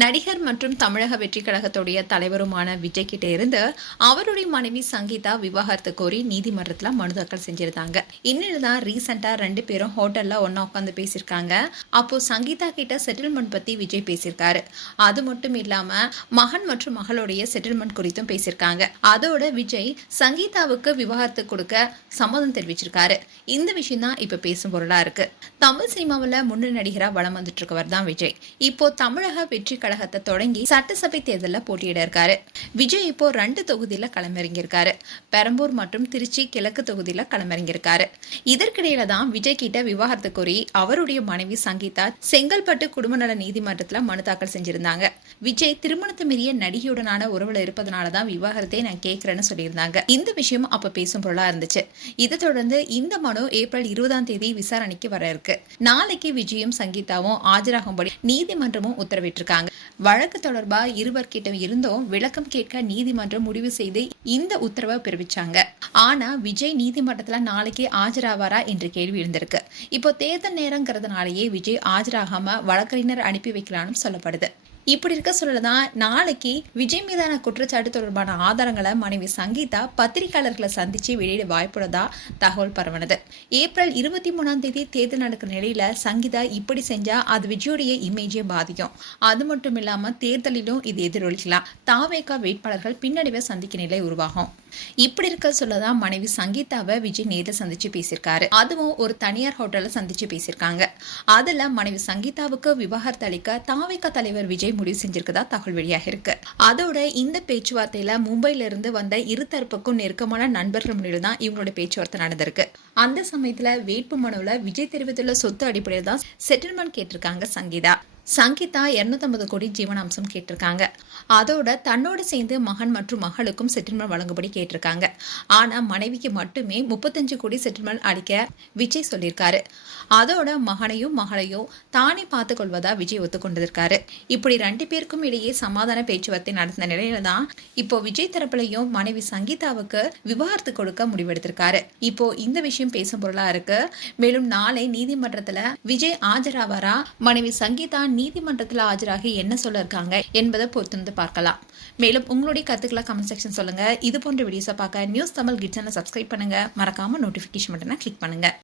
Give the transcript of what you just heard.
நடிகர் மற்றும் தமிழக வெற்றி கழகத்துடைய தலைவருமான விஜய் கிட்ட இருந்து அவருடைய மனைவி சங்கீதா விவாகரத்து கோரி நீதிமன்றத்துல மனு தாக்கல் செஞ்சிருந்தாங்க. இன்னும் ரீசெண்டா 2 பேரும் ஹோட்டல்ல ஒன்னா உட்காந்து பேசியிருக்காங்க. அப்போ சங்கீதா கிட்ட செட்டில்மெண்ட் பத்தி விஜய் பேசியிருக்காரு. அது மட்டும் இல்லாம மகன் மற்றும் மகளுடைய செட்டில்மெண்ட் குறித்தும் பேசியிருக்காங்க. அதோட விஜய் சங்கீதாவுக்கு விவாகரத்து கொடுக்க சம்மதம் தெரிவிச்சிருக்காரு. இந்த விஷயம் தான் இப்ப பேசும் பொருளா இருக்கு. தமிழ் சினிமாவில் முன்னணி நடிகரா வலம் வந்துட்டு இருக்கவர் தான் விஜய். இப்போ தமிழக வெற்றி கழகத்தை தொடங்கி சட்டசபை தேர்தலில் போட்டியிட இருக்காரு. விஜய் இப்போ 2 தொகுதியில களமிறங்கியிருக்காரு. பெரம்பூர் மற்றும் திருச்சி கிழக்கு தொகுதியில களமிறங்கியிருக்காரு. இதற்கிடையில தான் விஜய் கிட்ட விவாகரத்து கோரி அவருடைய மனைவி சங்கீதா செங்கல்பட்டு குடும்ப நல நீதிமன்றத்துல மனு தாக்கல் செஞ்சிருந்தாங்க. விஜய் திருமணத்தை மீறிய நடிகையுடனான உறவுல இருப்பதனாலதான் விவாகரத்தை நான் கேட்கிறேன்னு சொல்லியிருந்தாங்க. இந்த விஷயம் அப்ப பேசும் பொருளா இருந்துச்சு. இதை தொடர்ந்து இந்த மனு ஏப்ரல் 20ஆம் தேதி விசாரணைக்கு வர இருக்கு. நாளைக்கு விஜயும் சங்கீதாவும் ஆஜராகும்படி நீதிமன்றமும் உத்தரவிட்டிருக்காங்க. வழக்கு தொடர்பா இருவர்கிட்ட இருந்தும் விளக்கம் கேட்க நீதிமன்றம் முடிவு செய்து இந்த உத்தரவை பிறப்பிச்சாங்க. ஆனா விஜய் நீதிமன்றத்துல நாளைக்கு ஆஜராவாரா என்ற கேள்வி இருந்திருக்கு. இப்போ தேர்தல் நேரங்கிறதுனாலேயே விஜய் ஆஜராகாம வழக்கறிஞர் அனுப்பி வைக்கலாம்னு சொல்லப்படுது. இப்படி இருக்க சொல்லதான் நாளைக்கு விஜய் மீதான குற்றச்சாட்டு தொடர்பான ஆதாரங்களை மனைவி சங்கீதா பத்திரிகையாளர்களை சந்திச்சு வெளியிட வாய்ப்புள்ளதா தகவல் பரவனது. ஏப்ரல் 23ஆம் தேதி தேர்தல் நடக்கிற நிலையில சங்கீதா இப்படி செஞ்சா அது விஜயோடைய இமேஜை பாதிக்கும். அது மட்டும் இல்லாம தேர்தலிலும் இது எதிரொலிக்கலாம். தாவேகா வேட்பாளர்கள் பின்னடைவை சந்திக்க நிலை உருவாகும். இப்படி இருக்க சொல்லதான் மனைவி சங்கீதாவை விஜய் நேரில் சந்திச்சு பேசியிருக்காரு. அதுவும் ஒரு தனியார் ஹோட்டல்ல சந்திச்சு பேசியிருக்காங்க. அதுல மனைவி சங்கீதாவுக்கு விவாகரத்து அளிக்க தாவேகா தலைவர் விஜய் முடிவு செஞ்சிருக்கதா தகவல் வெளியாக இருக்கு. அதோட இந்த பேச்சுவார்த்தையில மும்பையில இருந்து வந்த இருதரப்புக்கும் நெருக்கமான நண்பர்கள் முன்னிலை தான் இவங்களோட பேச்சுவார்த்தை நடந்திருக்கு. அந்த சமயத்துல வேட்பு மனுவில் விஜய் தெரிவித்துள்ள சொத்து அடிப்படையில் தான் செட்டில்மெண்ட் கேட்டிருக்காங்க சங்கீதா. 250 கோடி ஜீவனாம்சம் கேட்டிருக்காங்க. அதோட தன்னோடு சேர்ந்து மகன் மற்றும் மகளுக்கும் செட்டில்மெண்ட் வழங்கும்படி கேட்டிருக்காங்க. ஆனா மனைவிக்கு மட்டுமே 35 கோடி செட்டில்மெண்ட் அளிக்க விஜய் சொல்லியிருக்காரு. அதோட மகனையும் மகளையும் தானே பார்த்துக் கொள்வதா விஜய் ஒத்துக்கொண்டிருக்காரு. இப்படி 2 பேருக்கும் இடையே சமாதான பேச்சுவார்த்தை நடந்த நிலையில தான் இப்போ விஜய் தரப்புலையும் மனைவி சங்கீதாவுக்கு விவாகரத்து கொடுக்க முடிவெடுத்திருக்காரு. இப்போ இந்த விஷயம் பேசும் பொருளா இருக்கு. மேலும் நாளை நீதிமன்றத்துல விஜய் ஆஜராவாரா, மனைவி சங்கீதா நீதிமன்றத்தில் ஆஜராகி என்ன சொல்ல இருக்காங்க என்பதை பொறுத்து பார்க்கலாம். மேலும் உங்களுடைய கருத்துக்களை கமெண்ட் செக்ஷன் சொல்லுங்க. இது போன்ற வீடியோஸை பார்க்க நியூஸ் தமிழ் கிட்ஸ் சேனலை சப்ஸ்கிரைப் பண்ணுங்க. மறக்காம நோட்டிபிகேஷன் பட்டனை கிளிக் பண்ணுங்க.